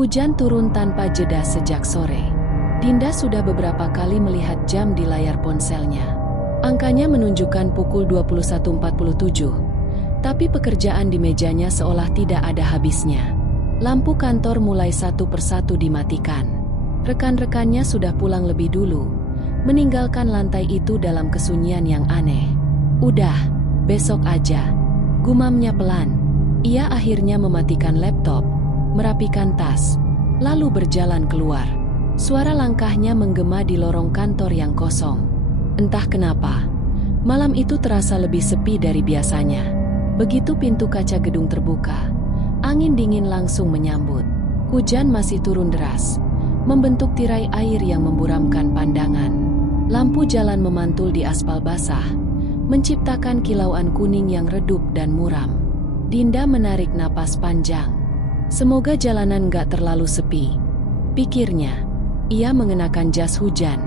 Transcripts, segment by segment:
Hujan turun tanpa jeda sejak sore. Dinda sudah beberapa kali melihat jam di layar ponselnya. Angkanya menunjukkan pukul 21.47, tapi pekerjaan di mejanya seolah tidak ada habisnya. Lampu kantor mulai satu persatu dimatikan. Rekan-rekannya sudah pulang lebih dulu, meninggalkan lantai itu dalam kesunyian yang aneh. "Udah, besok aja," gumamnya pelan. Ia akhirnya mematikan laptop, merapikan tas, lalu berjalan keluar. Suara langkahnya menggema di lorong kantor yang kosong. Entah kenapa, malam itu terasa lebih sepi dari biasanya. Begitu pintu kaca gedung terbuka, angin dingin langsung menyambut. Hujan masih turun deras, membentuk tirai air yang memburamkan pandangan. Lampu jalan memantul di aspal basah, menciptakan kilauan kuning yang redup dan muram. Dinda menarik napas panjang. Semoga jalanan gak terlalu sepi, pikirnya. Ia mengenakan jas hujan,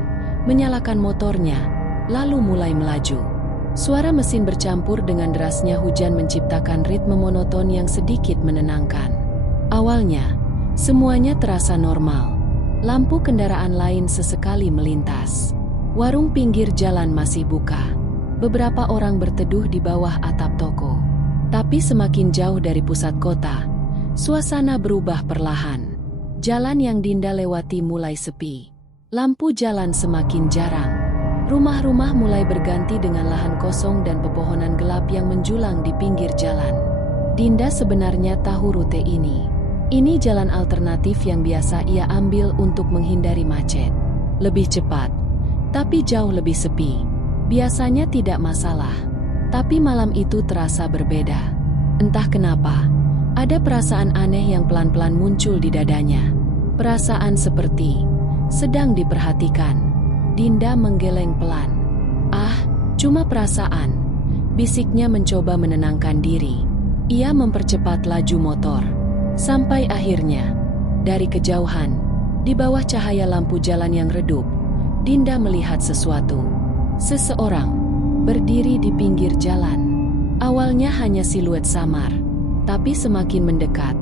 menyalakan motornya, lalu mulai melaju. Suara mesin bercampur dengan derasnya hujan menciptakan ritme monoton yang sedikit menenangkan. Awalnya, semuanya terasa normal. Lampu kendaraan lain sesekali melintas. Warung pinggir jalan masih buka. Beberapa orang berteduh di bawah atap toko. Tapi semakin jauh dari pusat kota, suasana berubah perlahan. Jalan yang Dinda lewati mulai sepi. Lampu jalan semakin jarang. Rumah-rumah mulai berganti dengan lahan kosong dan pepohonan gelap yang menjulang di pinggir jalan. Dinda sebenarnya tahu rute ini. Ini jalan alternatif yang biasa ia ambil untuk menghindari macet. Lebih cepat, tapi jauh lebih sepi. Biasanya tidak masalah, tapi malam itu terasa berbeda. Entah kenapa, ada perasaan aneh yang pelan-pelan muncul di dadanya. Perasaan seperti sedang diperhatikan. Dinda menggeleng pelan. "Ah, cuma perasaan," bisiknya mencoba menenangkan diri. Ia mempercepat laju motor. Sampai akhirnya, dari kejauhan, di bawah cahaya lampu jalan yang redup, Dinda melihat sesuatu. Seseorang berdiri di pinggir jalan. Awalnya hanya siluet samar, tapi semakin mendekat,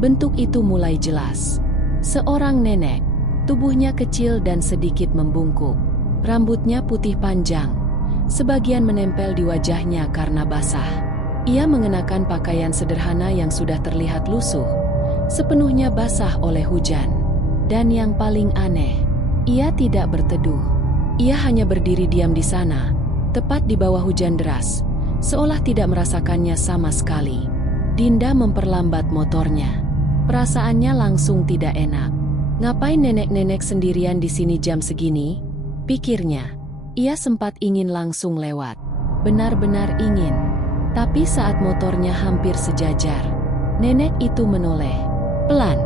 bentuk itu mulai jelas. Seorang nenek, tubuhnya kecil dan sedikit membungkuk. Rambutnya putih panjang, sebagian menempel di wajahnya karena basah. Ia mengenakan pakaian sederhana yang sudah terlihat lusuh, sepenuhnya basah oleh hujan. Dan yang paling aneh, ia tidak berteduh. Ia hanya berdiri diam di sana, tepat di bawah hujan deras, seolah tidak merasakannya sama sekali. Dinda memperlambat motornya. Perasaannya langsung tidak enak. Ngapain nenek-nenek sendirian di sini jam segini? Pikirnya. Ia sempat ingin langsung lewat. Benar-benar ingin. Tapi saat motornya hampir sejajar, nenek itu menoleh, pelan,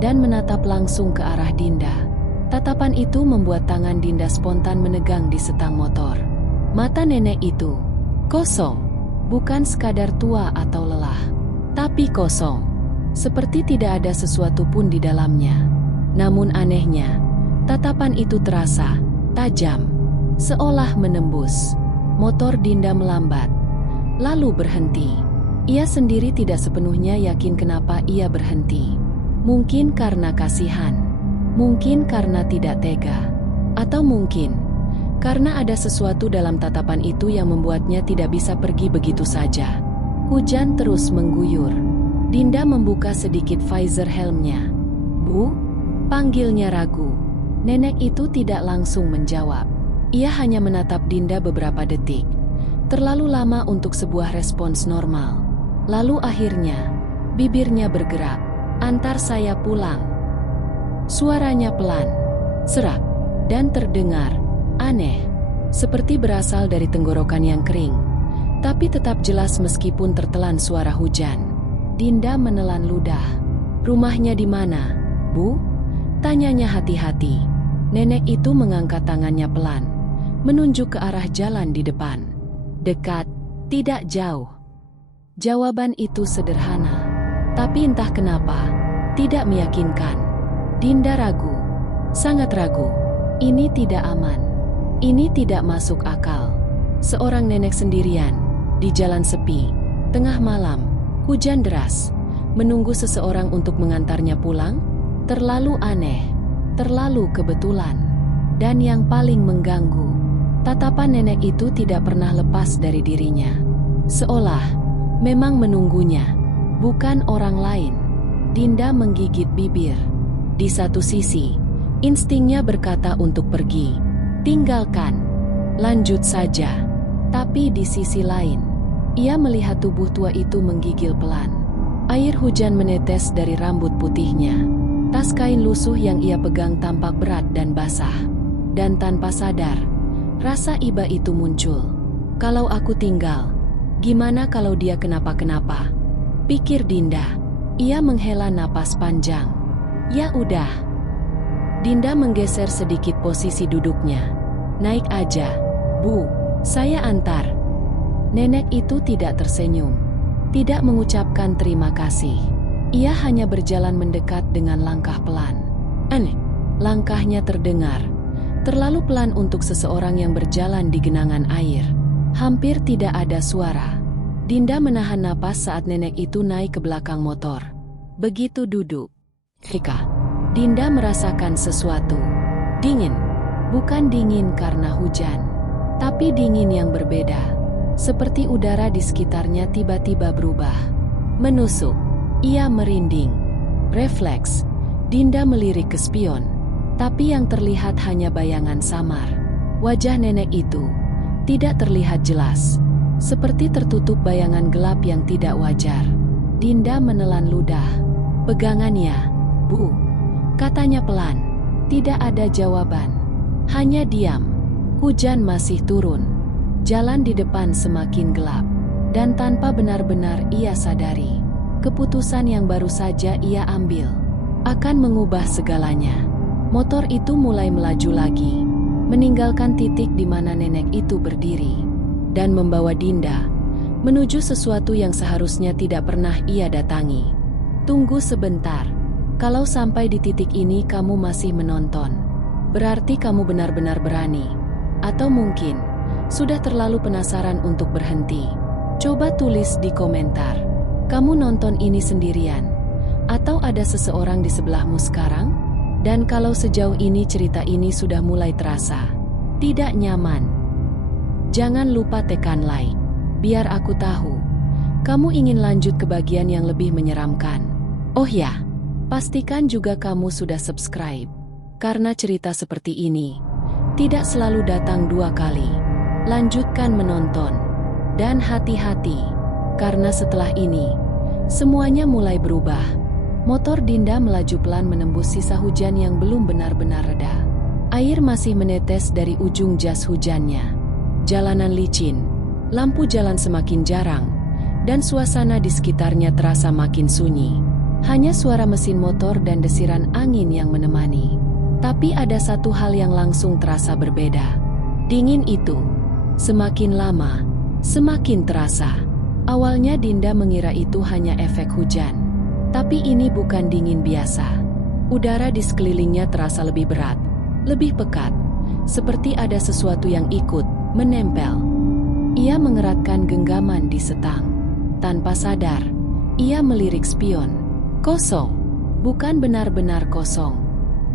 dan menatap langsung ke arah Dinda. Tatapan itu membuat tangan Dinda spontan menegang di setang motor. Mata nenek itu kosong, bukan sekadar tua atau lelah, tapi kosong, seperti tidak ada sesuatu pun di dalamnya. Namun anehnya, tatapan itu terasa tajam, seolah menembus. Motor Dinda melambat, lalu berhenti. Ia sendiri tidak sepenuhnya yakin kenapa ia berhenti. Mungkin karena kasihan, mungkin karena tidak tega, atau mungkin karena ada sesuatu dalam tatapan itu yang membuatnya tidak bisa pergi begitu saja. Hujan terus mengguyur. Dinda membuka sedikit visor helmnya. "Bu?" panggilnya ragu. Nenek itu tidak langsung menjawab. Ia hanya menatap Dinda beberapa detik. Terlalu lama untuk sebuah respons normal. Lalu akhirnya, bibirnya bergerak. "Antar saya pulang." Suaranya pelan, serak, dan terdengar aneh, seperti berasal dari tenggorokan yang kering, tapi tetap jelas meskipun tertelan suara hujan. Dinda menelan ludah. "Rumahnya di mana, Bu?" tanyanya hati-hati. Nenek itu mengangkat tangannya pelan, menunjuk ke arah jalan di depan. "Dekat, tidak jauh." Jawaban itu sederhana, tapi entah kenapa, tidak meyakinkan. Dinda ragu, sangat ragu. Ini tidak aman. Ini tidak masuk akal. Seorang nenek sendirian, di jalan sepi, tengah malam, hujan deras, menunggu seseorang untuk mengantarnya pulang? Terlalu aneh, terlalu kebetulan. Dan yang paling mengganggu, tatapan nenek itu tidak pernah lepas dari dirinya. Seolah memang menunggunya, bukan orang lain. Dinda menggigit bibir. Di satu sisi, instingnya berkata untuk pergi. Tinggalkan. Lanjut saja. Tapi di sisi lain, ia melihat tubuh tua itu menggigil pelan. Air hujan menetes dari rambut putihnya. Tas kain lusuh yang ia pegang tampak berat dan basah. Dan tanpa sadar, rasa iba itu muncul. Kalau aku tinggal, gimana kalau dia kenapa-kenapa? Pikir Dinda. Ia menghela napas panjang. Ya udah. Dinda menggeser sedikit posisi duduknya. Naik aja, Bu. Saya antar. Nenek itu tidak tersenyum. Tidak mengucapkan terima kasih. Ia hanya berjalan mendekat dengan langkah pelan. Aneh. Langkahnya terdengar terlalu pelan untuk seseorang yang berjalan di genangan air. Hampir tidak ada suara. Dinda menahan napas saat nenek itu naik ke belakang motor. Begitu duduk, Dinda merasakan sesuatu. Dingin. Bukan dingin karena hujan, tapi dingin yang berbeda. Seperti udara di sekitarnya tiba-tiba berubah. Menusuk. Ia merinding. Refleks. Dinda melirik ke spion. Tapi yang terlihat hanya bayangan samar. Wajah nenek itu tidak terlihat jelas. Seperti tertutup bayangan gelap yang tidak wajar. Dinda menelan ludah. Pegangannya, Bu. Katanya pelan. Tidak ada jawaban. Hanya diam. Hujan masih turun. Jalan di depan semakin gelap. Dan tanpa benar-benar ia sadari, keputusan yang baru saja ia ambil akan mengubah segalanya. Motor itu mulai melaju lagi, meninggalkan titik di mana nenek itu berdiri, dan membawa Dinda menuju sesuatu yang seharusnya tidak pernah ia datangi. Tunggu sebentar. Kalau sampai di titik ini kamu masih menonton, berarti kamu benar-benar berani. Atau mungkin sudah terlalu penasaran untuk berhenti. Coba tulis di komentar. Kamu nonton ini sendirian? Atau ada seseorang di sebelahmu sekarang? Dan kalau sejauh ini cerita ini sudah mulai terasa tidak nyaman, jangan lupa tekan like. Biar aku tahu kamu ingin lanjut ke bagian yang lebih menyeramkan. Oh ya, pastikan juga kamu sudah subscribe. Karena cerita seperti ini tidak selalu datang dua kali. Lanjutkan menonton. Dan hati-hati, karena setelah ini semuanya mulai berubah. Motor Dinda melaju pelan menembus sisa hujan yang belum benar-benar reda. Air masih menetes dari ujung jas hujannya. Jalanan licin, lampu jalan semakin jarang, dan suasana di sekitarnya terasa makin sunyi. Hanya suara mesin motor dan desiran angin yang menemani. Tapi ada satu hal yang langsung terasa berbeda. Dingin itu semakin lama, semakin terasa. Awalnya Dinda mengira itu hanya efek hujan. Tapi ini bukan dingin biasa. Udara di sekelilingnya terasa lebih berat, lebih pekat, seperti ada sesuatu yang ikut menempel. Ia mengeratkan genggaman di setang. Tanpa sadar, ia melirik spion. Kosong. Bukan benar-benar kosong.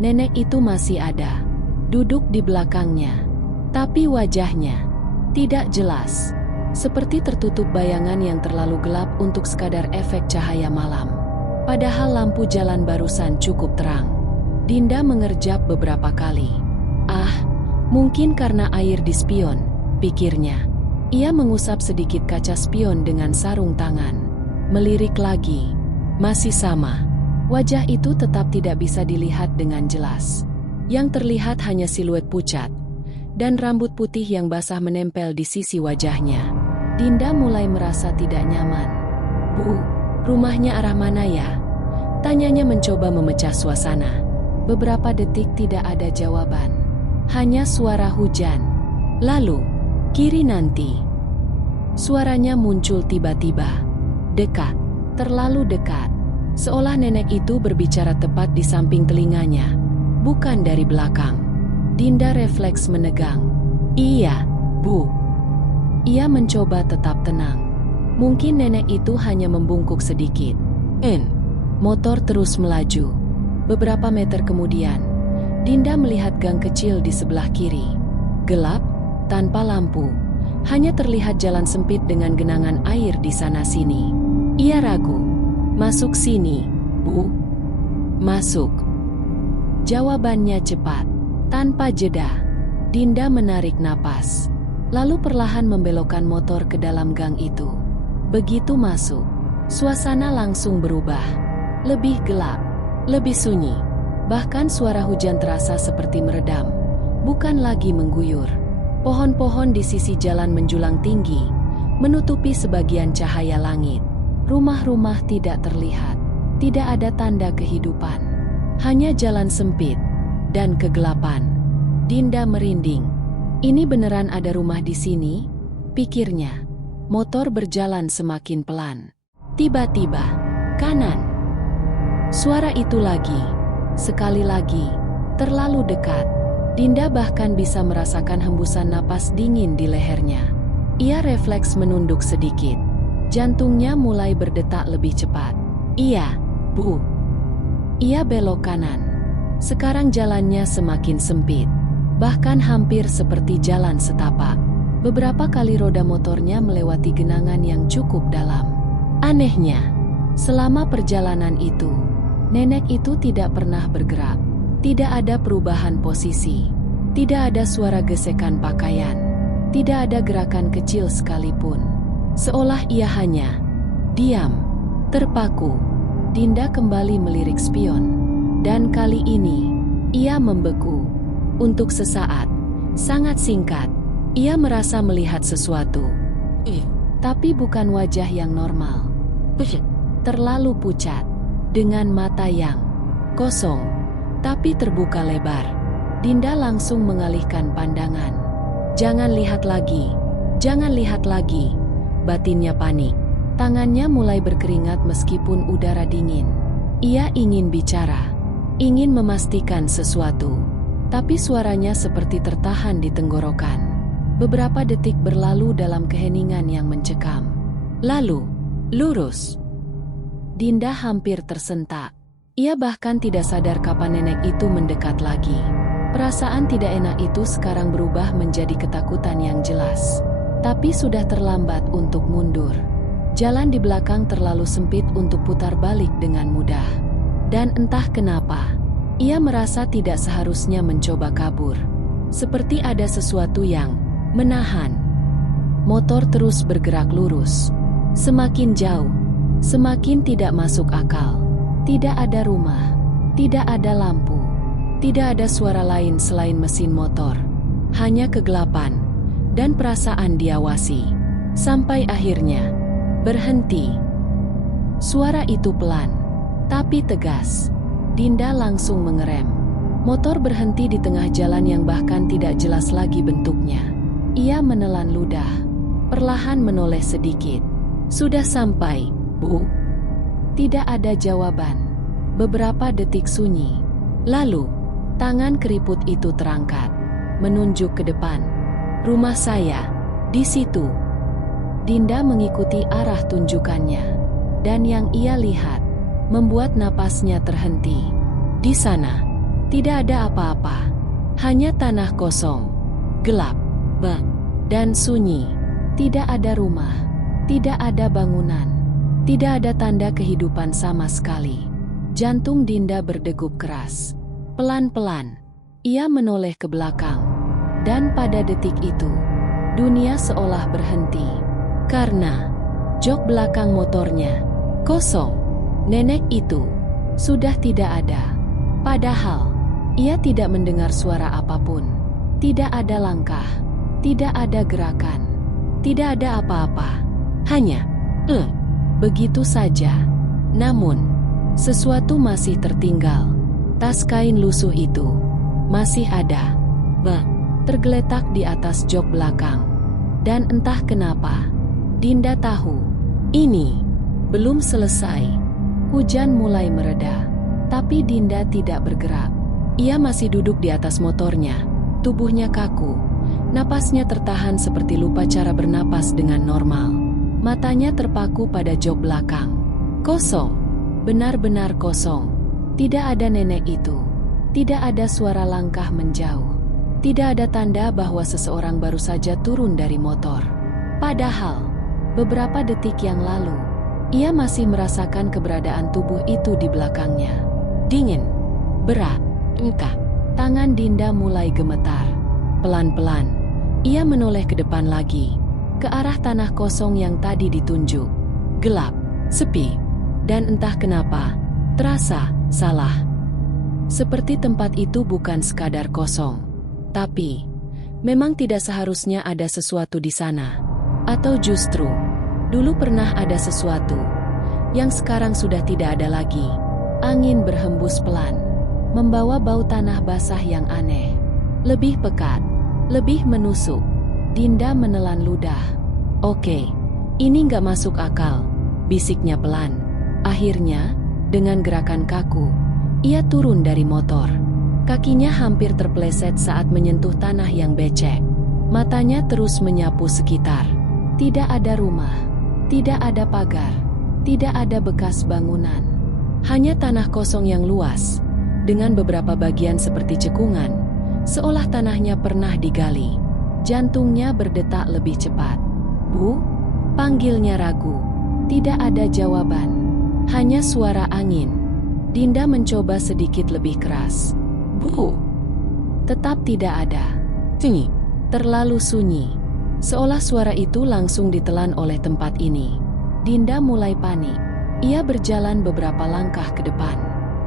Nenek itu masih ada, duduk di belakangnya. Tapi wajahnya tidak jelas, seperti tertutup bayangan yang terlalu gelap untuk sekadar efek cahaya malam. Padahal lampu jalan barusan cukup terang. Dinda mengerjap beberapa kali. Ah, mungkin karena air di spion, pikirnya. Ia mengusap sedikit kaca spion dengan sarung tangan. Melirik lagi. Masih sama. Wajah itu tetap tidak bisa dilihat dengan jelas. Yang terlihat hanya siluet pucat dan rambut putih yang basah menempel di sisi wajahnya. Dinda mulai merasa tidak nyaman. Bu, rumahnya arah mana ya? Tanyanya mencoba memecah suasana. Beberapa detik tidak ada jawaban. Hanya suara hujan. Lalu, kiri nanti. Suaranya muncul tiba-tiba. Dekat, terlalu dekat. Seolah nenek itu berbicara tepat di samping telinganya, bukan dari belakang. Dinda refleks menegang. Iya, Bu. Ia mencoba tetap tenang. Mungkin nenek itu hanya membungkuk sedikit. Motor terus melaju. Beberapa meter kemudian, Dinda melihat gang kecil di sebelah kiri. Gelap, tanpa lampu. Hanya terlihat jalan sempit dengan genangan air di sana-sini. Ia ragu. "Masuk sini, Bu." "Masuk." Jawabannya cepat. Tanpa jeda, Dinda menarik napas. Lalu perlahan membelokkan motor ke dalam gang itu. Begitu masuk, suasana langsung berubah. Lebih gelap, lebih sunyi. Bahkan suara hujan terasa seperti meredam, bukan lagi mengguyur. Pohon-pohon di sisi jalan menjulang tinggi, menutupi sebagian cahaya langit. Rumah-rumah tidak terlihat, tidak ada tanda kehidupan. Hanya jalan sempit dan kegelapan. Dinda merinding. Ini beneran ada rumah di sini? Pikirnya. Motor berjalan semakin pelan. Tiba-tiba, kanan. Suara itu lagi. Sekali lagi, terlalu dekat. Dinda bahkan bisa merasakan hembusan napas dingin di lehernya. Ia refleks menunduk sedikit. Jantungnya mulai berdetak lebih cepat. "Iya, Bu." Ia belok kanan. Sekarang jalannya semakin sempit. Bahkan hampir seperti jalan setapak. Beberapa kali roda motornya melewati genangan yang cukup dalam. Anehnya, selama perjalanan itu, nenek itu tidak pernah bergerak. Tidak ada perubahan posisi. Tidak ada suara gesekan pakaian. Tidak ada gerakan kecil sekalipun. Seolah ia hanya diam, terpaku. Dinda kembali melirik spion. Dan kali ini, ia membeku. Untuk sesaat, sangat singkat, ia merasa melihat sesuatu. Tapi bukan wajah yang normal. Terlalu pucat, dengan mata yang kosong, tapi terbuka lebar. Dinda langsung mengalihkan pandangan. "Jangan lihat lagi, jangan lihat lagi." Batinnya panik. Tangannya mulai berkeringat meskipun udara dingin. Ia ingin bicara, ingin memastikan sesuatu. Tapi suaranya seperti tertahan di tenggorokan. Beberapa detik berlalu dalam keheningan yang mencekam. Lalu, lurus. Dinda hampir tersentak. Ia bahkan tidak sadar kapan nenek itu mendekat lagi. Perasaan tidak enak itu sekarang berubah menjadi ketakutan yang jelas. Tapi sudah terlambat untuk mundur. Jalan di belakang terlalu sempit untuk putar balik dengan mudah. Dan entah kenapa, ia merasa tidak seharusnya mencoba kabur. Seperti ada sesuatu yang menahan. Motor terus bergerak lurus. Semakin jauh, semakin tidak masuk akal. Tidak ada rumah, tidak ada lampu, tidak ada suara lain selain mesin motor. Hanya kegelapan dan perasaan diawasi. Sampai akhirnya, berhenti. Suara itu pelan, tapi tegas. Dinda langsung mengerem. Motor berhenti di tengah jalan yang bahkan tidak jelas lagi bentuknya. Ia menelan ludah, perlahan menoleh sedikit. "Sudah sampai, Bu?" Tidak ada jawaban. Beberapa detik sunyi. Lalu, tangan keriput itu terangkat, menunjuk ke depan. "Rumah saya, di situ." Dinda mengikuti arah tunjukannya. Dan yang ia lihat membuat napasnya terhenti. Di sana, tidak ada apa-apa. Hanya tanah kosong, gelap, dan sunyi. Tidak ada rumah, tidak ada bangunan, tidak ada tanda kehidupan sama sekali. Jantung Dinda berdegup keras. Pelan-pelan, ia menoleh ke belakang. Dan pada detik itu, dunia seolah berhenti. Karena jok belakang motornya kosong. Nenek itu sudah tidak ada. Padahal, ia tidak mendengar suara apapun. Tidak ada langkah, tidak ada gerakan, tidak ada apa-apa. Hanya, begitu saja. Namun, sesuatu masih tertinggal. Tas kain lusuh itu masih ada. Tergeletak di atas jok belakang. Dan entah kenapa, Dinda tahu, ini belum selesai. Hujan mulai mereda, tapi Dinda tidak bergerak. Ia masih duduk di atas motornya, tubuhnya kaku, napasnya tertahan seperti lupa cara bernapas dengan normal. Matanya terpaku pada jok belakang. Kosong, benar-benar kosong. Tidak ada nenek itu. Tidak ada suara langkah menjauh. Tidak ada tanda bahwa seseorang baru saja turun dari motor. Padahal, beberapa detik yang lalu, ia masih merasakan keberadaan tubuh itu di belakangnya. Dingin, berat, engkah. Tangan Dinda mulai gemetar. Pelan-pelan, ia menoleh ke depan lagi, ke arah tanah kosong yang tadi ditunjuk. Gelap, sepi, dan entah kenapa, terasa salah. Seperti tempat itu bukan sekadar kosong, tapi memang tidak seharusnya ada sesuatu di sana. Atau justru, dulu pernah ada sesuatu yang sekarang sudah tidak ada lagi. Angin berhembus pelan, membawa bau tanah basah yang aneh. Lebih pekat, lebih menusuk. Dinda menelan ludah. Oke, ini nggak masuk akal, bisiknya pelan. Akhirnya, dengan gerakan kaku, ia turun dari motor. Kakinya hampir terpeleset saat menyentuh tanah yang becek. Matanya terus menyapu sekitar. Tidak ada rumah, tidak ada pagar, tidak ada bekas bangunan. Hanya tanah kosong yang luas, dengan beberapa bagian seperti cekungan, seolah tanahnya pernah digali. Jantungnya berdetak lebih cepat. "Bu?" panggilnya ragu. Tidak ada jawaban, hanya suara angin. Dinda mencoba sedikit lebih keras. "Bu?" Tetap tidak ada. Sunyi, terlalu sunyi. Seolah suara itu langsung ditelan oleh tempat ini. Dinda mulai panik. Ia berjalan beberapa langkah ke depan.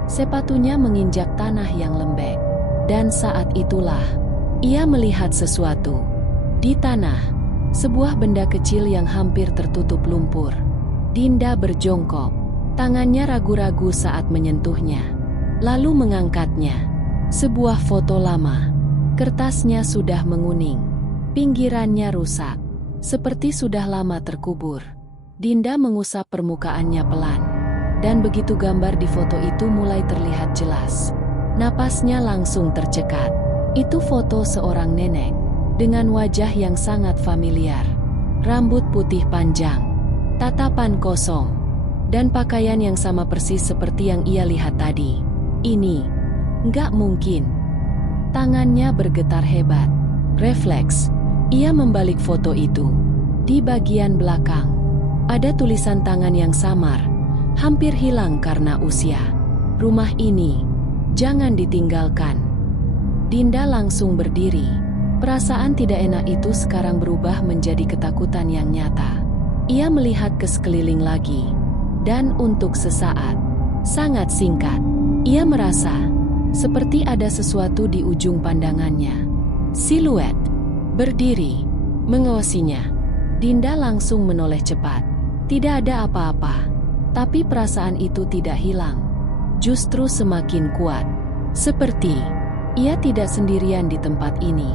Sepatunya menginjak tanah yang lembek. Dan saat itulah, ia melihat sesuatu. Di tanah, sebuah benda kecil yang hampir tertutup lumpur. Dinda berjongkok. Tangannya ragu-ragu saat menyentuhnya. Lalu mengangkatnya. Sebuah foto lama. Kertasnya sudah menguning. Pinggirannya rusak. Seperti sudah lama terkubur. Dinda mengusap permukaannya pelan. Dan begitu gambar di foto itu mulai terlihat jelas. Napasnya langsung tercekat. Itu foto seorang nenek. Dengan wajah yang sangat familiar. Rambut putih panjang. Tatapan kosong. Dan pakaian yang sama persis seperti yang ia lihat tadi. Ini nggak mungkin. Tangannya bergetar hebat. Refleks, ia membalik foto itu. Di bagian belakang, ada tulisan tangan yang samar, hampir hilang karena usia. "Rumah ini, jangan ditinggalkan." Dinda langsung berdiri. Perasaan tidak enak itu sekarang berubah menjadi ketakutan yang nyata. Ia melihat ke sekeliling lagi. Dan untuk sesaat, sangat singkat, ia merasa seperti ada sesuatu di ujung pandangannya. Siluet berdiri, mengawasinya. Dinda langsung menoleh cepat. Tidak ada apa-apa, tapi perasaan itu tidak hilang. Justru semakin kuat. Seperti ia tidak sendirian di tempat ini.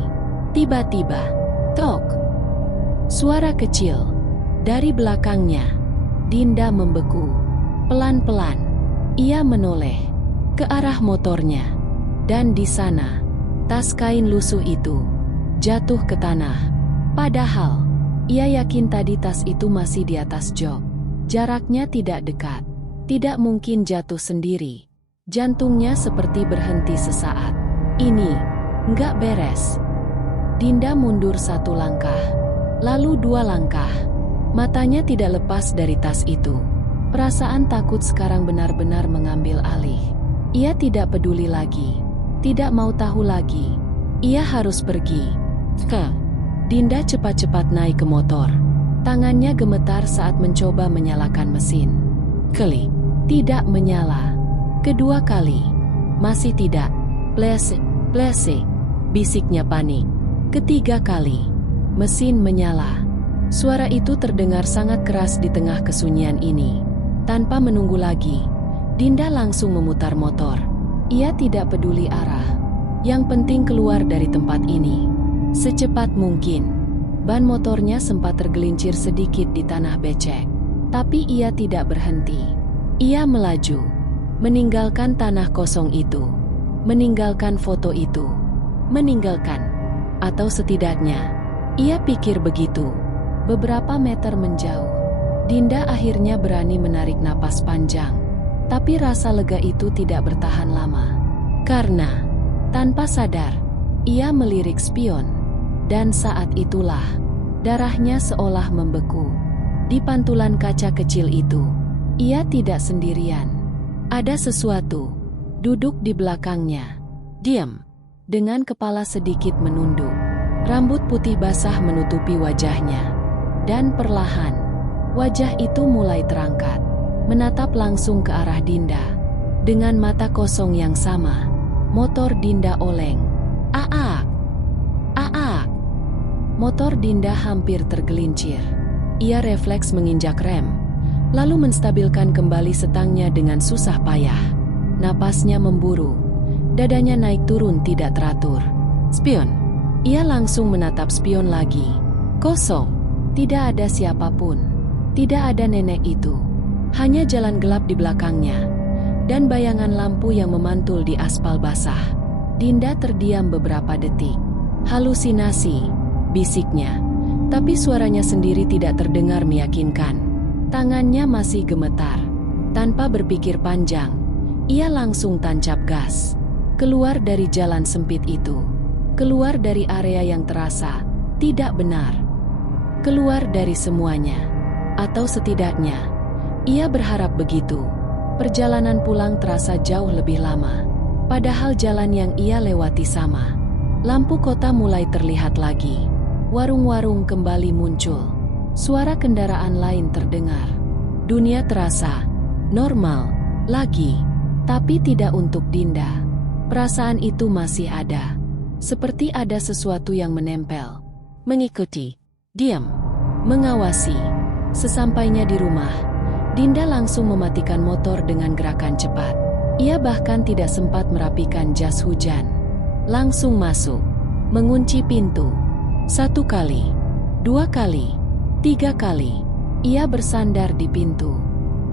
Tiba-tiba, tok! Suara kecil dari belakangnya. Dinda membeku. Pelan-pelan, ia menoleh ke arah motornya. Dan di sana, tas kain lusuh itu jatuh ke tanah. Padahal, ia yakin tadi tas itu masih di atas jok. Jaraknya tidak dekat. Tidak mungkin jatuh sendiri. Jantungnya seperti berhenti sesaat. Ini nggak beres. Dinda mundur satu langkah. Lalu dua langkah. Matanya tidak lepas dari tas itu. Perasaan takut sekarang benar-benar mengambil alih. Ia tidak peduli lagi. Tidak mau tahu lagi. Ia harus pergi. Dinda cepat-cepat naik ke motor. Tangannya gemetar saat mencoba menyalakan mesin. Tidak menyala. Kedua kali. Masih tidak. Plese, bisiknya panik. Ketiga kali. Mesin menyala. Suara itu terdengar sangat keras di tengah kesunyian ini. Tanpa menunggu lagi, Dinda langsung memutar motor. Ia tidak peduli arah. Yang penting keluar dari tempat ini. Secepat mungkin. Ban motornya sempat tergelincir sedikit di tanah becek. Tapi ia tidak berhenti. Ia melaju. Meninggalkan tanah kosong itu. Meninggalkan foto itu. Meninggalkan. Atau setidaknya, ia pikir begitu. Beberapa meter menjauh, Dinda akhirnya berani menarik napas panjang. Tapi rasa lega itu tidak bertahan lama. Karena, tanpa sadar, ia melirik spion. Dan saat itulah, darahnya seolah membeku. Di pantulan kaca kecil itu, ia tidak sendirian. Ada sesuatu, duduk di belakangnya. Diam, dengan kepala sedikit menunduk. Rambut putih basah menutupi wajahnya. Dan perlahan, wajah itu mulai terangkat. Menatap langsung ke arah Dinda. Dengan mata kosong yang sama, motor Dinda oleng. Aak! Aak! Motor Dinda hampir tergelincir. Ia refleks menginjak rem, lalu menstabilkan kembali setangnya dengan susah payah. Napasnya memburu, dadanya naik turun tidak teratur. Spion. Ia langsung menatap spion lagi. Kosong. Tidak ada siapapun. Tidak ada nenek itu. Hanya jalan gelap di belakangnya. Dan bayangan lampu yang memantul di aspal basah. Dinda terdiam beberapa detik. Halusinasi, bisiknya. Tapi suaranya sendiri tidak terdengar meyakinkan. Tangannya masih gemetar. Tanpa berpikir panjang, ia langsung tancap gas. Keluar dari jalan sempit itu. Keluar dari area yang terasa tidak benar. Keluar dari semuanya. Atau setidaknya, ia berharap begitu. Perjalanan pulang terasa jauh lebih lama. Padahal jalan yang ia lewati sama. Lampu kota mulai terlihat lagi. Warung-warung kembali muncul. Suara kendaraan lain terdengar. Dunia terasa normal lagi. Tapi tidak untuk Dinda. Perasaan itu masih ada. Seperti ada sesuatu yang menempel. Mengikuti. Diam. Mengawasi. Sesampainya di rumah, Dinda langsung mematikan motor dengan gerakan cepat. Ia bahkan tidak sempat merapikan jas hujan. Langsung masuk. Mengunci pintu. 1 kali, 2 kali, 3 kali. Ia bersandar di pintu.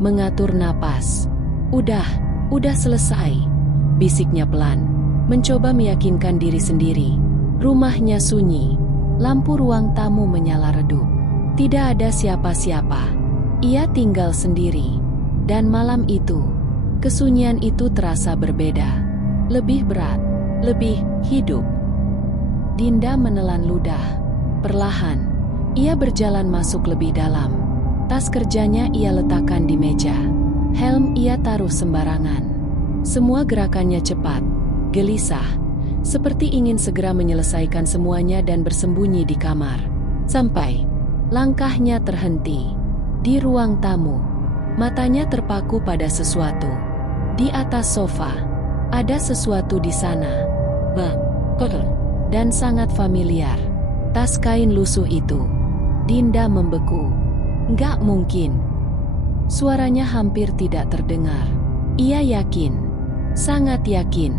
Mengatur napas. Udah selesai. Bisiknya pelan. Mencoba meyakinkan diri sendiri. Rumahnya sunyi. Lampu ruang tamu menyala redup. Tidak ada siapa-siapa. Ia tinggal sendiri. Dan malam itu, kesunyian itu terasa berbeda. Lebih berat. Lebih hidup. Dinda menelan ludah. Perlahan, ia berjalan masuk lebih dalam. Tas kerjanya ia letakkan di meja. Helm ia taruh sembarangan. Semua gerakannya cepat, gelisah, seperti ingin segera menyelesaikan semuanya dan bersembunyi di kamar. Sampai, langkahnya terhenti. Di ruang tamu, matanya terpaku pada sesuatu. Di atas sofa, ada sesuatu di sana. Kotor. Dan sangat familiar. Tas kain lusuh itu. Dinda membeku. Nggak mungkin. Suaranya hampir tidak terdengar. Ia yakin. Sangat yakin.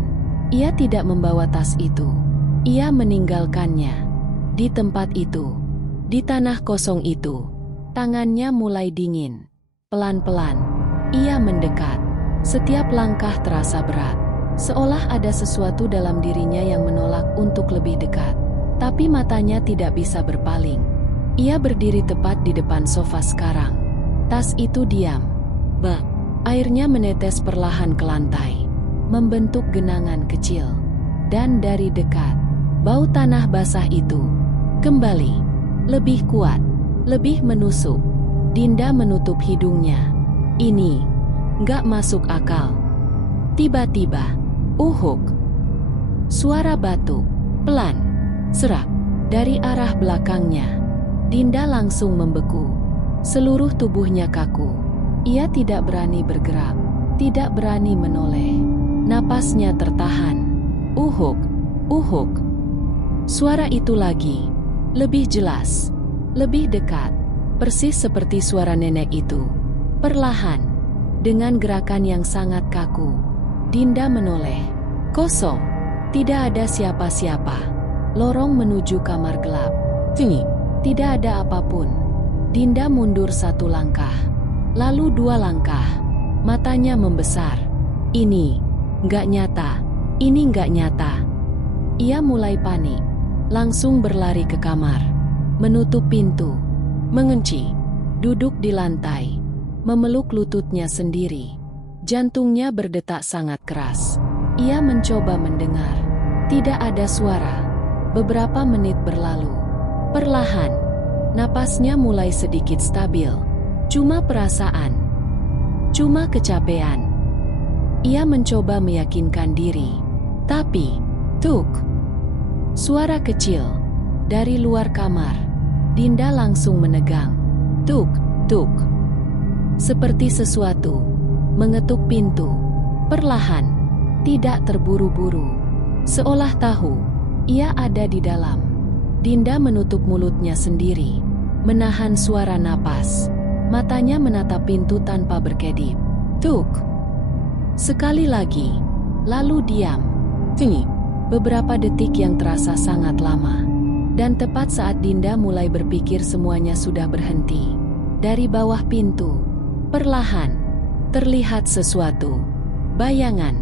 Ia tidak membawa tas itu. Ia meninggalkannya. Di tempat itu. Di tanah kosong itu. Tangannya mulai dingin. Pelan-pelan. Ia mendekat. Setiap langkah terasa berat. Seolah ada sesuatu dalam dirinya yang menolak untuk lebih dekat. Tapi matanya tidak bisa berpaling. Ia berdiri tepat di depan sofa sekarang. Tas itu diam. Airnya menetes perlahan ke lantai. Membentuk genangan kecil. Dan dari dekat, bau tanah basah itu kembali. Lebih kuat. Lebih menusuk. Dinda menutup hidungnya. Ini nggak masuk akal. Tiba-tiba, uhuk. Suara batuk, pelan, serak, dari arah belakangnya. Dinda langsung membeku. Seluruh tubuhnya kaku. Ia tidak berani bergerak, tidak berani menoleh. Napasnya tertahan. Uhuk, uhuk. Suara itu lagi, lebih jelas, lebih dekat, persis seperti suara nenek itu. Perlahan, dengan gerakan yang sangat kaku, Dinda menoleh. Kosong. Tidak ada siapa-siapa. Lorong menuju kamar gelap. Tidak ada apapun. Dinda mundur 1 langkah. Lalu 2 langkah. Matanya membesar. Ini nggak nyata. Ini nggak nyata. Ia mulai panik. Langsung berlari ke kamar. Menutup pintu. Mengunci. Duduk di lantai. Memeluk lututnya sendiri. Jantungnya berdetak sangat keras. Ia mencoba mendengar. Tidak ada suara. Beberapa menit berlalu. Perlahan, napasnya mulai sedikit stabil. Cuma perasaan. Cuma kecapean. Ia mencoba meyakinkan diri. Tapi, tuk. Suara kecil. Dari luar kamar. Dinda langsung menegang. Tuk, tuk. Seperti sesuatu mengetuk pintu. Perlahan. Tidak terburu-buru. Seolah tahu. Ia ada di dalam. Dinda menutup mulutnya sendiri. Menahan suara napas. Matanya menatap pintu tanpa berkedip. Tuk. Sekali lagi. Lalu diam. Tinggi. Beberapa detik yang terasa sangat lama. Dan tepat saat Dinda mulai berpikir semuanya sudah berhenti. Dari bawah pintu. Perlahan. Terlihat sesuatu. Bayangan.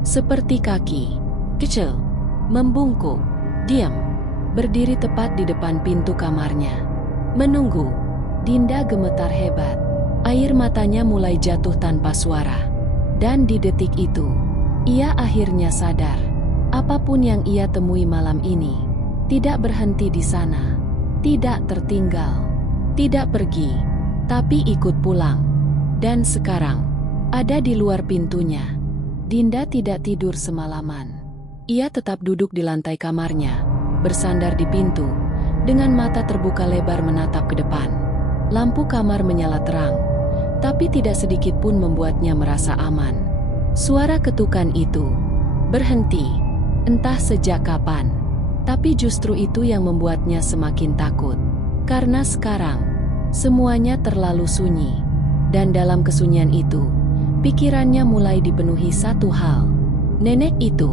Seperti kaki. Kecil. Membungkuk. Diam. Berdiri tepat di depan pintu kamarnya. Menunggu. Dinda gemetar hebat. Air matanya mulai jatuh tanpa suara. Dan di detik itu, ia akhirnya sadar. Apapun yang ia temui malam ini, tidak berhenti di sana. Tidak tertinggal. Tidak pergi. Tapi ikut pulang. Dan sekarang, ada di luar pintunya. Dinda tidak tidur semalaman. Ia tetap duduk di lantai kamarnya, bersandar di pintu, dengan mata terbuka lebar menatap ke depan. Lampu kamar menyala terang, tapi tidak sedikit pun membuatnya merasa aman. Suara ketukan itu berhenti. Entah sejak kapan, tapi justru itu yang membuatnya semakin takut. Karena sekarang, semuanya terlalu sunyi. Dan dalam kesunyian itu, pikirannya mulai dipenuhi satu hal. Nenek itu,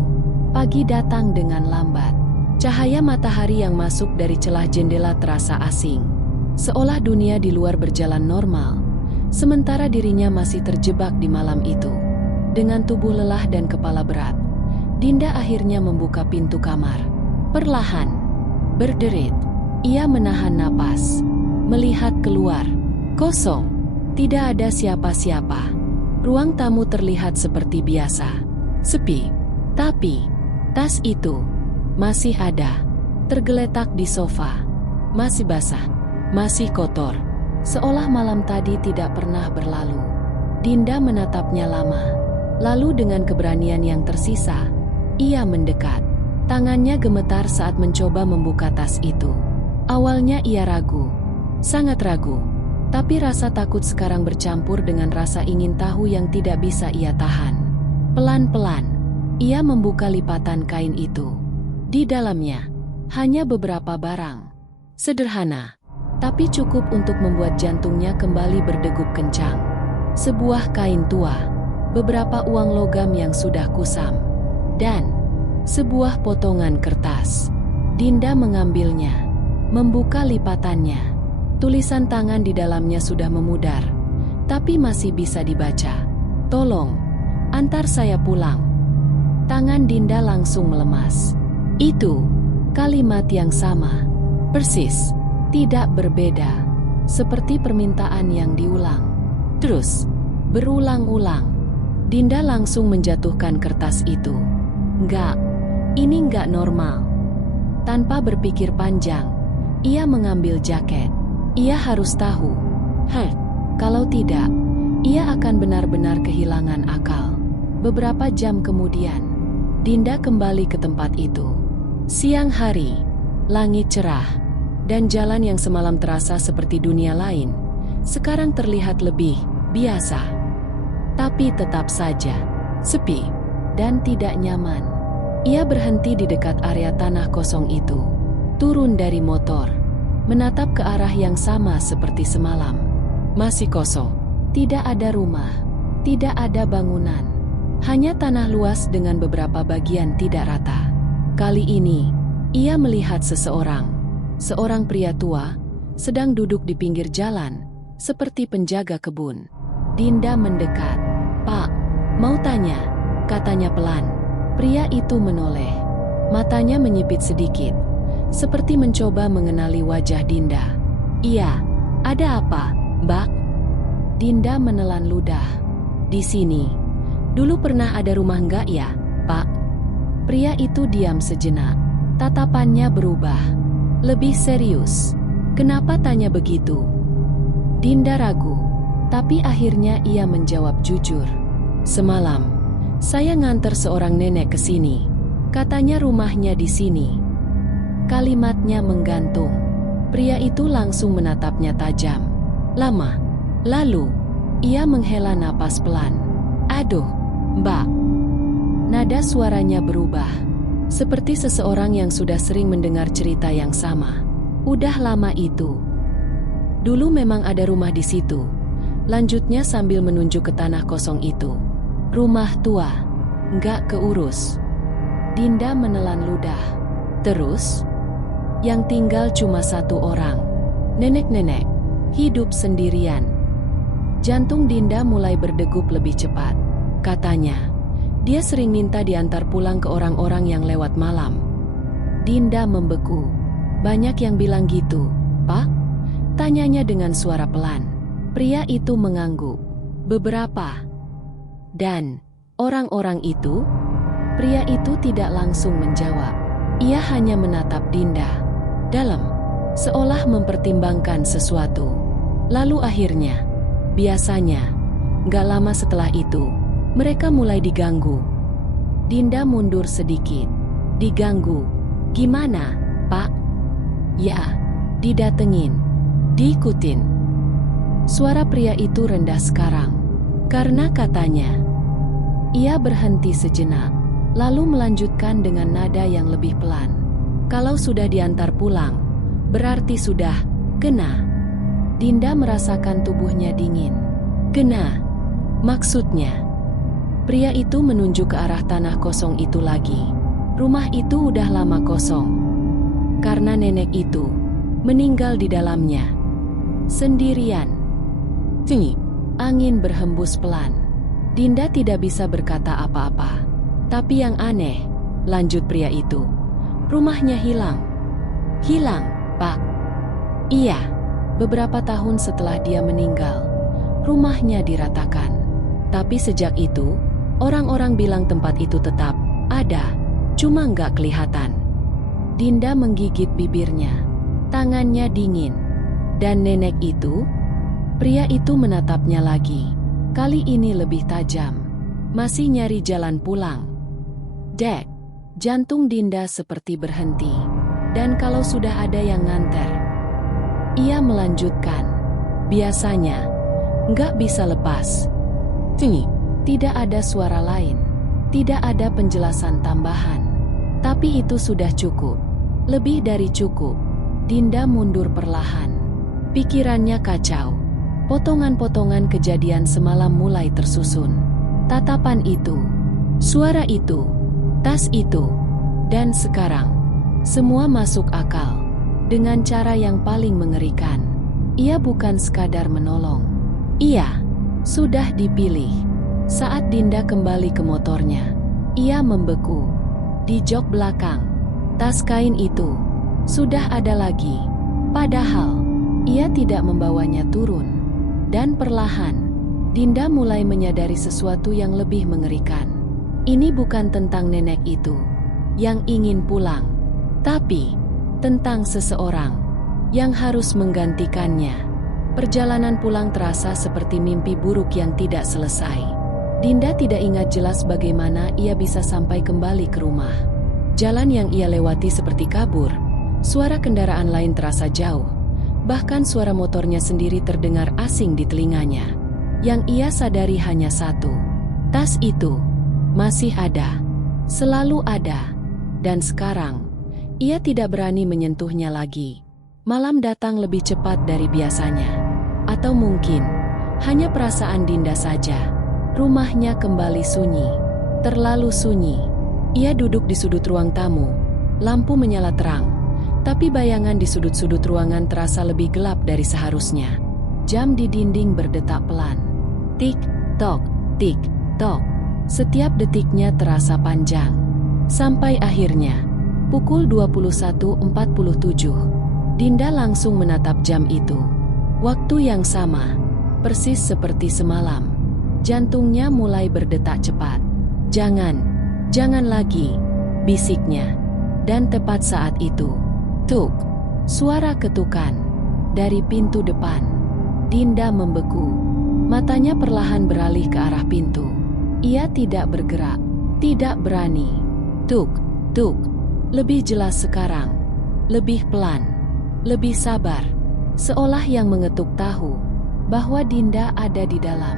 pagi datang dengan lambat. Cahaya matahari yang masuk dari celah jendela terasa asing. Seolah dunia di luar berjalan normal, sementara dirinya masih terjebak di malam itu. Dengan tubuh lelah dan kepala berat, Dinda akhirnya membuka pintu kamar. Perlahan, berderit, ia menahan napas, melihat keluar. Kosong, tidak ada siapa-siapa. Ruang tamu terlihat seperti biasa, sepi. Tapi, tas itu masih ada, tergeletak di sofa. Masih basah, masih kotor, seolah malam tadi tidak pernah berlalu. Dinda menatapnya lama, lalu dengan keberanian yang tersisa, ia mendekat. Tangannya gemetar saat mencoba membuka tas itu. Awalnya ia ragu, sangat ragu. Tapi rasa takut sekarang bercampur dengan rasa ingin tahu yang tidak bisa ia tahan. Pelan-pelan, ia membuka lipatan kain itu. Di dalamnya, hanya beberapa barang. Sederhana, tapi cukup untuk membuat jantungnya kembali berdegup kencang. Sebuah kain tua, beberapa uang logam yang sudah kusam, dan sebuah potongan kertas. Dinda mengambilnya, membuka lipatannya. Tulisan tangan di dalamnya sudah memudar, tapi masih bisa dibaca. Tolong, antar saya pulang. Tangan Dinda langsung melemas. Itu kalimat yang sama, persis, tidak berbeda, seperti permintaan yang diulang. Terus, berulang-ulang. Dinda langsung menjatuhkan kertas itu. Enggak, ini enggak normal. Tanpa berpikir panjang, ia mengambil jaket. Ia harus tahu. Kalau tidak, ia akan benar-benar kehilangan akal. Beberapa jam kemudian, Dinda kembali ke tempat itu. Siang hari, langit cerah, dan jalan yang semalam terasa seperti dunia lain, sekarang terlihat lebih biasa. Tapi tetap saja, sepi, dan tidak nyaman. Ia berhenti di dekat area tanah kosong itu, turun dari motor, menatap ke arah yang sama seperti semalam. Masih kosong, tidak ada rumah, tidak ada bangunan, hanya tanah luas dengan beberapa bagian tidak rata. Kali ini, ia melihat seorang pria tua, sedang duduk di pinggir jalan, seperti penjaga kebun. Dinda mendekat. "Pak, mau tanya," katanya pelan. Pria itu menoleh, matanya menyipit sedikit, seperti mencoba mengenali wajah Dinda. "Iya, ada apa, Mbak?" Dinda menelan ludah. "Di sini, Dulu pernah ada rumah enggak ya, Pak? Pria itu diam sejenak. Tatapannya berubah. Lebih serius. Kenapa tanya begitu? Dinda ragu. Tapi akhirnya ia menjawab jujur. Semalam, saya nganter seorang nenek ke sini. Katanya rumahnya di sini. Kalimatnya menggantung. Pria itu langsung menatapnya tajam. Lama. Lalu, ia menghela napas pelan. Aduh, Mbak. Nada suaranya berubah. Seperti seseorang yang sudah sering mendengar cerita yang sama. Udah lama itu. Dulu memang ada rumah di situ. Lanjutnya sambil menunjuk ke tanah kosong itu. Rumah tua. Nggak keurus. Dinda menelan ludah. Terus? Yang tinggal cuma satu orang. Nenek-nenek. Hidup sendirian. Jantung Dinda mulai berdegup lebih cepat. Katanya, dia sering minta diantar pulang ke orang-orang yang lewat malam. Dinda membeku. Banyak yang bilang gitu, Pak? Tanyanya dengan suara pelan. Pria itu mengangguk. Beberapa. Dan, orang-orang itu? Pria itu tidak langsung menjawab. Ia hanya menatap Dinda. Dalam, seolah mempertimbangkan sesuatu. Lalu akhirnya, biasanya, gak lama setelah itu, mereka mulai diganggu. Dinda mundur sedikit. Diganggu. Gimana, Pak? Ya, didatengin. Diikutin. Suara pria itu rendah sekarang. Karena katanya. Ia berhenti sejenak. Lalu melanjutkan dengan nada yang lebih pelan. Kalau sudah diantar pulang, berarti sudah kena. Dinda merasakan tubuhnya dingin. Kena. Maksudnya. Pria itu menunjuk ke arah tanah kosong itu lagi. Rumah itu udah lama kosong. Karena nenek itu meninggal di dalamnya. Sendirian. Tinggi. Angin berhembus pelan. Dinda tidak bisa berkata apa-apa. Tapi yang aneh, lanjut pria itu, rumahnya hilang. Hilang, Pak. Iya, beberapa tahun setelah dia meninggal, rumahnya diratakan. Tapi sejak itu, orang-orang bilang tempat itu tetap ada, cuma nggak kelihatan. Dinda menggigit bibirnya. Tangannya dingin. Dan nenek itu? Pria itu menatapnya lagi. Kali ini lebih tajam. Masih nyari jalan pulang. Dek, jantung Dinda seperti berhenti. Dan kalau sudah ada yang nganter. Ia melanjutkan. Biasanya, nggak bisa lepas. Tinggi. Tidak ada suara lain. Tidak ada penjelasan tambahan. Tapi itu sudah cukup. Lebih dari cukup. Dinda mundur perlahan. Pikirannya kacau. Potongan-potongan kejadian semalam mulai tersusun. Tatapan itu. Suara itu. Tas itu. Dan sekarang. Semua masuk akal. Dengan cara yang paling mengerikan. Ia bukan sekadar menolong. Ia sudah dipilih. Saat Dinda kembali ke motornya, ia membeku. Di jok belakang, tas kain itu sudah ada lagi. Padahal, ia tidak membawanya turun. Dan perlahan, Dinda mulai menyadari sesuatu yang lebih mengerikan. Ini bukan tentang nenek itu yang ingin pulang, tapi tentang seseorang yang harus menggantikannya. Perjalanan pulang terasa seperti mimpi buruk yang tidak selesai. Dinda tidak ingat jelas bagaimana ia bisa sampai kembali ke rumah. Jalan yang ia lewati seperti kabur. Suara kendaraan lain terasa jauh. Bahkan suara motornya sendiri terdengar asing di telinganya. Yang ia sadari hanya satu. Tas itu masih ada. Selalu ada. Dan sekarang, ia tidak berani menyentuhnya lagi. Malam datang lebih cepat dari biasanya. Atau mungkin, hanya perasaan Dinda saja. Rumahnya kembali sunyi. Terlalu sunyi. Ia duduk di sudut ruang tamu. Lampu menyala terang. Tapi bayangan di sudut-sudut ruangan terasa lebih gelap dari seharusnya. Jam di dinding berdetak pelan. Tik-tok, tik-tok. Setiap detiknya terasa panjang. Sampai akhirnya, pukul 21.47. Dinda langsung menatap jam itu. Waktu yang sama, persis seperti semalam. Jantungnya mulai berdetak cepat. Jangan lagi, bisiknya. Dan tepat saat itu, tuk, suara ketukan dari pintu depan. Dinda membeku. Matanya perlahan beralih ke arah pintu. Ia tidak bergerak, tidak berani. Tuk, lebih jelas sekarang, lebih pelan, lebih sabar. Seolah yang mengetuk tahu bahwa Dinda ada di dalam.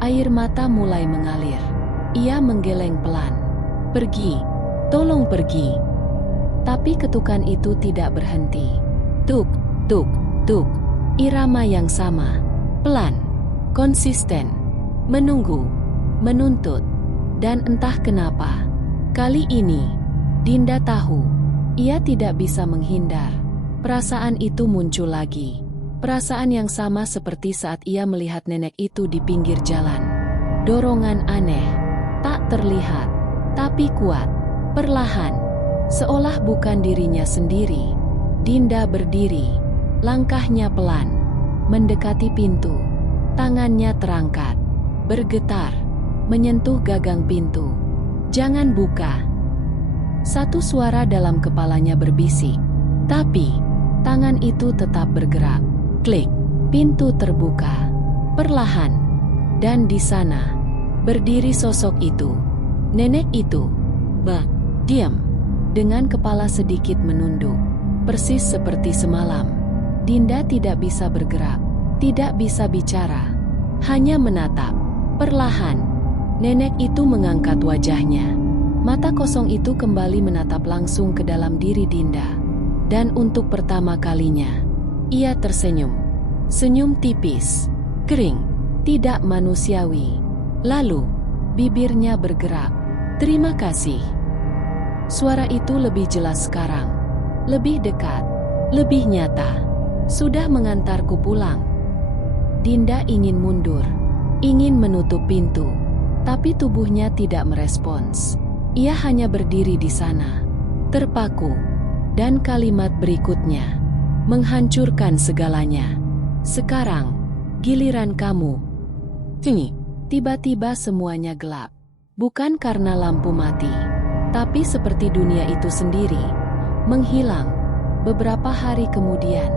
Air mata mulai mengalir. Ia menggeleng pelan. Pergi, tolong pergi. Tapi ketukan itu tidak berhenti. Tuk, irama yang sama. Pelan, konsisten, menunggu, menuntut. Dan entah kenapa, kali ini, Dinda tahu, ia tidak bisa menghindar. Perasaan itu muncul lagi. Perasaan yang sama seperti saat ia melihat nenek itu di pinggir jalan. Dorongan aneh, tak terlihat, tapi kuat, perlahan, seolah bukan dirinya sendiri. Dinda berdiri, langkahnya pelan, mendekati pintu. Tangannya terangkat, bergetar, menyentuh gagang pintu. Jangan buka. Satu suara dalam kepalanya berbisik, tapi tangan itu tetap bergerak. Klik, pintu terbuka, perlahan. Dan di sana, berdiri sosok itu. Nenek itu, diam, dengan kepala sedikit menunduk. Persis seperti semalam. Dinda tidak bisa bergerak, tidak bisa bicara, hanya menatap. Perlahan, nenek itu mengangkat wajahnya. Mata kosong itu kembali menatap langsung ke dalam diri Dinda. Dan untuk pertama kalinya, ia tersenyum. Senyum tipis, kering, tidak manusiawi. Lalu, bibirnya bergerak. Terima kasih. Suara itu lebih jelas sekarang. Lebih dekat, lebih nyata. Sudah mengantarku pulang. Dinda ingin mundur, ingin menutup pintu. Tapi tubuhnya tidak merespons. Ia hanya berdiri di sana, terpaku. Dan kalimat berikutnya menghancurkan segalanya. Sekarang, giliran kamu. Tiba-tiba semuanya gelap. Bukan karena lampu mati, tapi seperti dunia itu sendiri menghilang. Beberapa hari kemudian,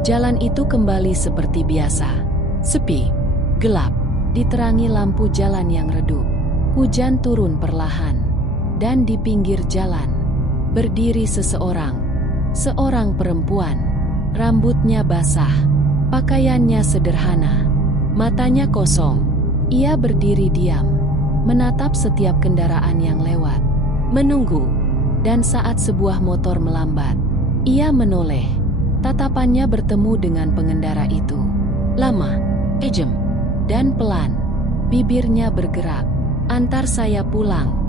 jalan itu kembali seperti biasa. Sepi, gelap, diterangi lampu jalan yang redup. Hujan turun perlahan, dan di pinggir jalan berdiri seseorang. Seorang perempuan, rambutnya basah, pakaiannya sederhana, matanya kosong. Ia berdiri diam, menatap setiap kendaraan yang lewat, menunggu. Dan saat sebuah motor melambat, ia menoleh. Tatapannya bertemu dengan pengendara itu. Lama, kejam, dan pelan. Bibirnya bergerak. Antar saya pulang.